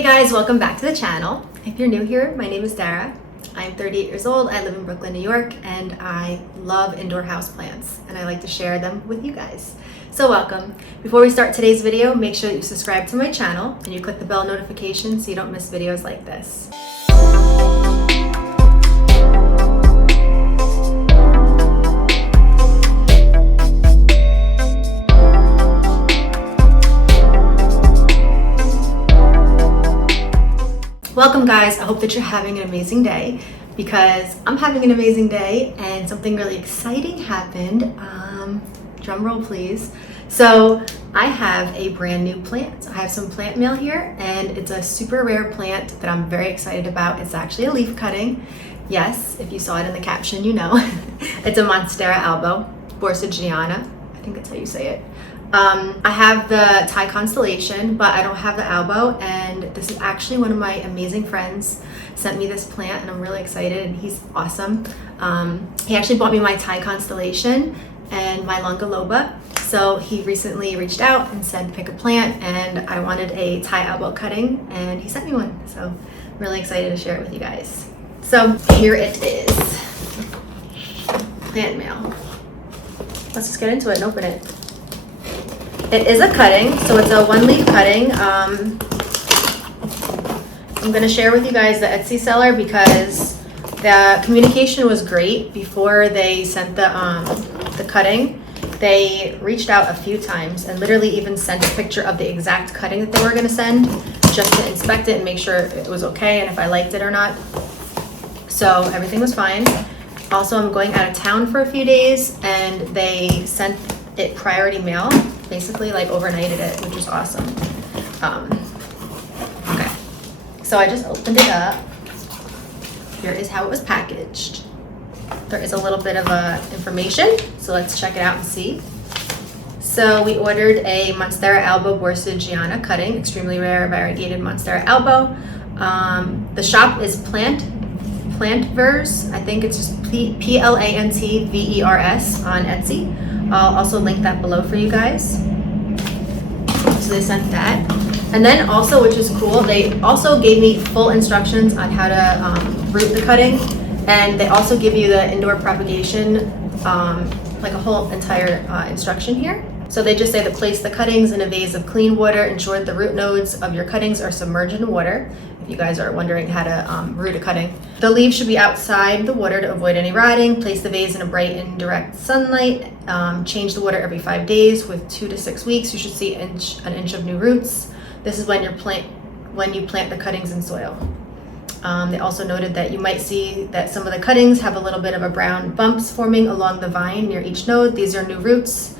Hey guys, welcome back to the channel. If you're new here, my name is Dara. I'm 38 years old, I live in Brooklyn, New York, and I love indoor houseplants, and I like to share them with you guys. So welcome. Before we start today's video, make sure that you subscribe to my channel and you click the bell notification so you don't miss videos like this. Welcome guys, I hope that you're having an amazing day because I'm having an amazing day and something really exciting happened. Drum roll please. So I have a brand new plant. I have some plant mail here and it's a super rare plant that I'm very excited about. It's actually a leaf cutting. Yes, if you saw it in the caption, you know. It's a Monstera Albo, Borsigiana. I think that's how you say it. I have the Thai constellation, but I don't have the Albo, and this is actually one of my amazing friends sent me this plant and I'm really excited and he's awesome. He actually bought me my Thai constellation and my Longaloba. So he recently reached out and said pick a plant and I wanted a Thai Albo cutting and he sent me one. So I'm really excited to share it with you guys. So here it is, plant mail. Let's just get into it and open it. It is a cutting, so it's a one leaf cutting. I'm gonna share with you guys the Etsy seller because the communication was great before they sent the cutting. They reached out a few times and literally even sent a picture of the exact cutting that they were gonna send just to inspect it and make sure it was okay and if I liked it or not. So everything was fine. Also, I'm going out of town for a few days and they sent it priority mail, basically like overnighted it, which was awesome. Okay, so I just opened it up. Here is how it was packaged. There is a little bit of information, so let's check it out and see. So we ordered a Monstera Albo Borsigiana cutting, extremely rare variegated Monstera Albo. The shop is Plantvers. I think it's just Plantvers on Etsy. I'll also link that below for you guys. So they sent that. And then also, which is cool, they also gave me full instructions on how to root the cutting. And they also give you the indoor propagation, like a whole entire instruction here. So they just say to place the cuttings in a vase of clean water, ensure that the root nodes of your cuttings are submerged in water. If you guys are wondering how to root a cutting. The leaves should be outside the water to avoid any rotting. Place the vase in a bright and direct sunlight. Change the water every 5 days. With 2 to 6 weeks, you should see an inch of new roots. This is when you plant the cuttings in soil. They also noted that you might see that some of the cuttings have a little bit of a brown bumps forming along the vine near each node. These are new roots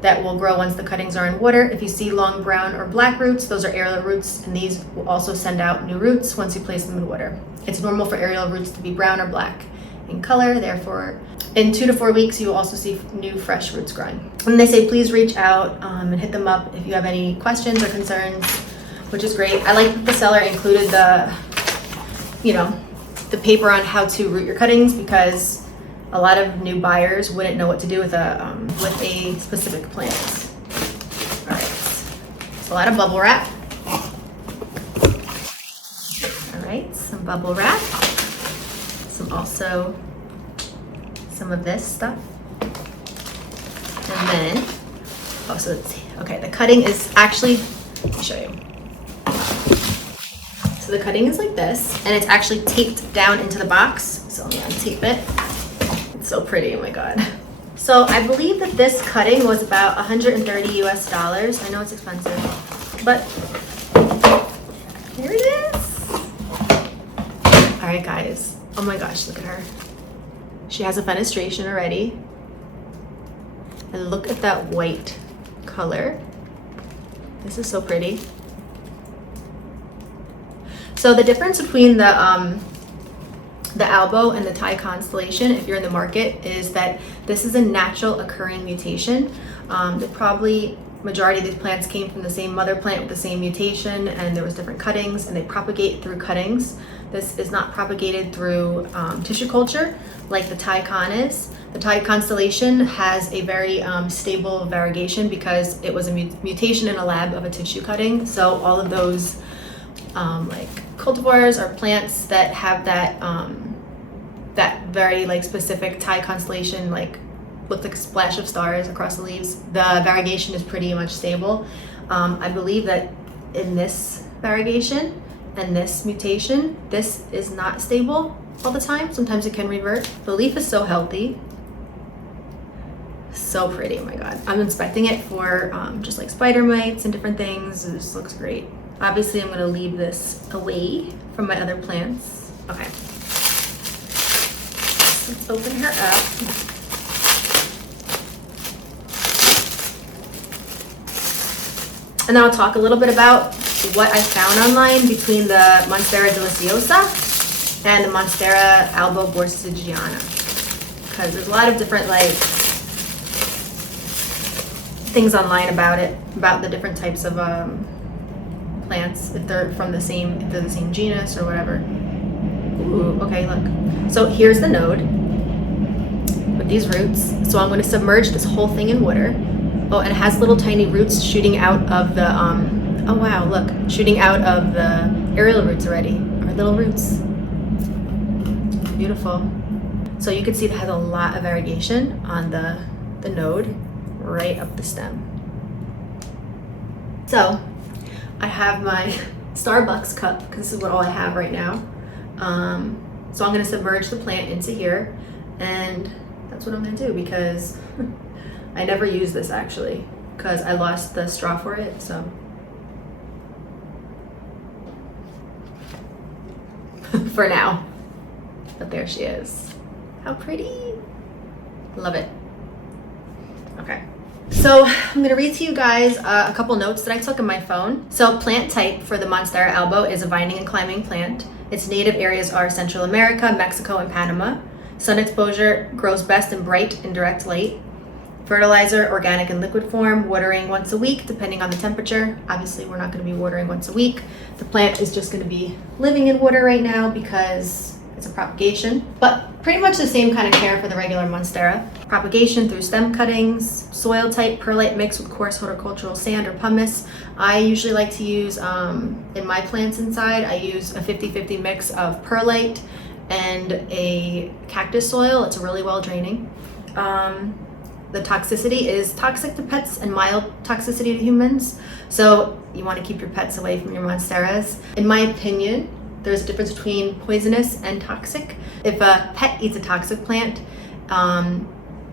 that will grow once the cuttings are in water. If you see long brown or black roots, those are aerial roots, and these will also send out new roots once you place them in water. It's normal for aerial roots to be brown or black in color, therefore in 2 to 4 weeks you will also see new fresh roots growing. And they say please reach out and hit them up if you have any questions or concerns, which is great. I like that the seller included the paper on how to root your cuttings because a lot of new buyers wouldn't know what to do with a specific plant. All right, so a lot of bubble wrap. All right, some bubble wrap. Some of this stuff. And then, the cutting is actually, let me show you. So the cutting is like this, and it's actually taped down into the box. So let me untape it. So pretty, oh my god. So I believe that this cutting was about $130 US. I know it's expensive, but here it is. All right guys, oh my gosh, look at her. She has a fenestration already. And look at that white color. This is so pretty. So the difference between the Albo and the Thai constellation, if you're in the market, is that this is a natural occurring mutation. Majority of these plants came from the same mother plant with the same mutation, and there was different cuttings, and they propagate through cuttings. This is not propagated through tissue culture like the Thai con is. The Thai constellation has a very stable variegation because it was a mutation in a lab of a tissue cutting. So all of those like cultivars or plants that have that that very like specific Thai constellation, like with like a splash of stars across the leaves, the variegation is pretty much stable. I believe that in this variegation and this mutation, this is not stable all the time. Sometimes it can revert. The leaf is so healthy. So pretty, oh my god. I'm inspecting it for just like spider mites and different things. This looks great. Obviously, I'm gonna leave this away from my other plants. Okay. Let's open her up. And then I'll talk a little bit about what I found online between the Monstera Deliciosa and the Monstera Albo Borsigiana. Because there's a lot of different like things online about it, about the different types of plants, if they're the same genus or whatever. Ooh, okay, look. So here's the node with these roots. So I'm going to submerge this whole thing in water. Oh, and it has little tiny roots shooting out of the, oh wow, look, shooting out of the aerial roots already, our little roots. Beautiful. So you can see it has a lot of variegation on the node right up the stem. So I have my Starbucks cup, because this is what all I have right now. So I'm going to submerge the plant into here, and that's what I'm going to do, because I never use this actually, because I lost the straw for it. So for now, but there she is. How pretty. Love it. Okay. So I'm going to read to you guys a couple notes that I took in my phone. So plant type for the Monstera Albo is a vining and climbing plant. Its native areas are Central America, Mexico, and Panama. Sun exposure grows best in bright and direct light. Fertilizer, organic and liquid form, watering once a week depending on the temperature. Obviously we're not going to be watering once a week. The plant is just going to be living in water right now because it's a propagation, but pretty much the same kind of care for the regular Monstera. Propagation through stem cuttings, soil type perlite mixed with coarse horticultural sand or pumice. I usually like to use, in my plants inside, I use a 50-50 mix of perlite and a cactus soil. It's really well draining. The toxicity is toxic to pets and mild toxicity to humans. So you want to keep your pets away from your Monsteras. In my opinion, there's a difference between poisonous and toxic. If a pet eats a toxic plant,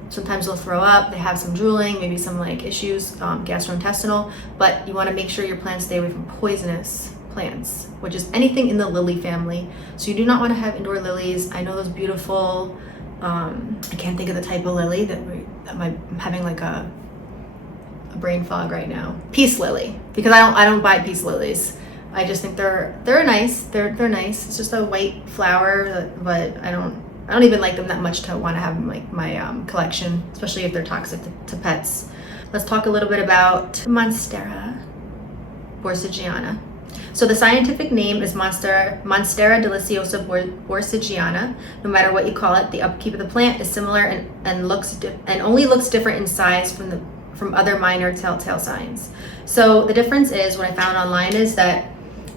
sometimes they'll throw up, they have some drooling, maybe some like issues, gastrointestinal, but you want to make sure your plants stay away from poisonous plants, which is anything in the lily family. So you do not want to have indoor lilies. I know those beautiful, I can't think of the type of lily I'm having like a brain fog right now. Peace lily, because I don't buy peace lilies. I just think they're nice. They're nice. It's just a white flower, but I don't even like them that much to want to have in like my collection, especially if they're toxic to pets. Let's talk a little bit about Monstera Borsigiana. So the scientific name is Monstera Deliciosa Borsigiana. No matter what you call it, the upkeep of the plant is similar and only looks different in size from other minor telltale signs. So the difference is, what I found online is that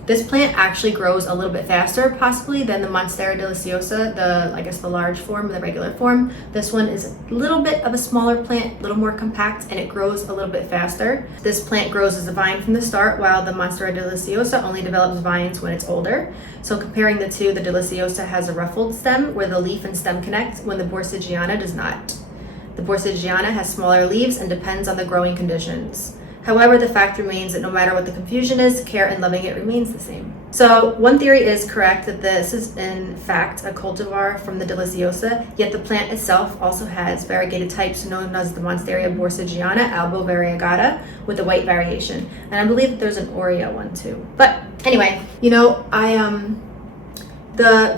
this plant actually grows a little bit faster possibly than the Monstera Deliciosa, the large form, the regular form. This one is a little bit of a smaller plant, a little more compact, and it grows a little bit faster. This plant grows as a vine from the start, while the Monstera Deliciosa only develops vines when it's older. So comparing the two, the Deliciosa has a ruffled stem where the leaf and stem connect, when the Borsigiana does not. The Borsigiana has smaller leaves and depends on the growing conditions. However, the fact remains that no matter what the confusion is, care and loving it remains the same. So one theory is correct, that this is in fact a cultivar from the Deliciosa, yet the plant itself also has variegated types known as the Monstera Borsigiana Albo variegata with a white variation. And I believe that there's an Oreo one too. But anyway, the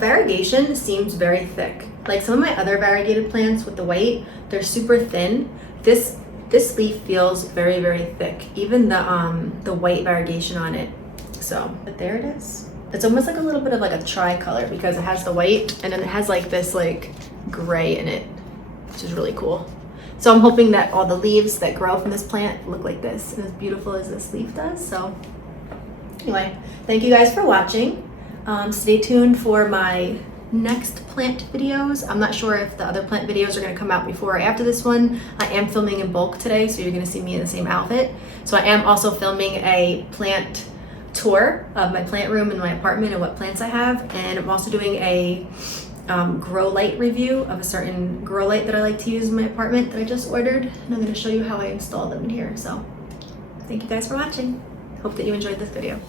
variegation seems very thick. Like some of my other variegated plants with the white, they're super thin. This leaf feels very, very thick, even the white variegation on it. So, but there it is. It's almost like a little bit of like a tricolor, because it has the white and then it has like this like gray in it, which is really cool. So I'm hoping that all the leaves that grow from this plant look like this and as beautiful as this leaf does. So Anyway, thank you guys for watching. Stay tuned for my next plant videos. I'm not sure if the other plant videos are going to come out before or after this one. I am filming in bulk today, so you're going to see me in the same outfit. So I am also filming a plant tour of my plant room in my apartment and what plants I have. And I'm also doing a grow light review of a certain grow light that I like to use in my apartment that I just ordered. And I'm going to show you how I install them in here. So thank you guys for watching. Hope that you enjoyed this video.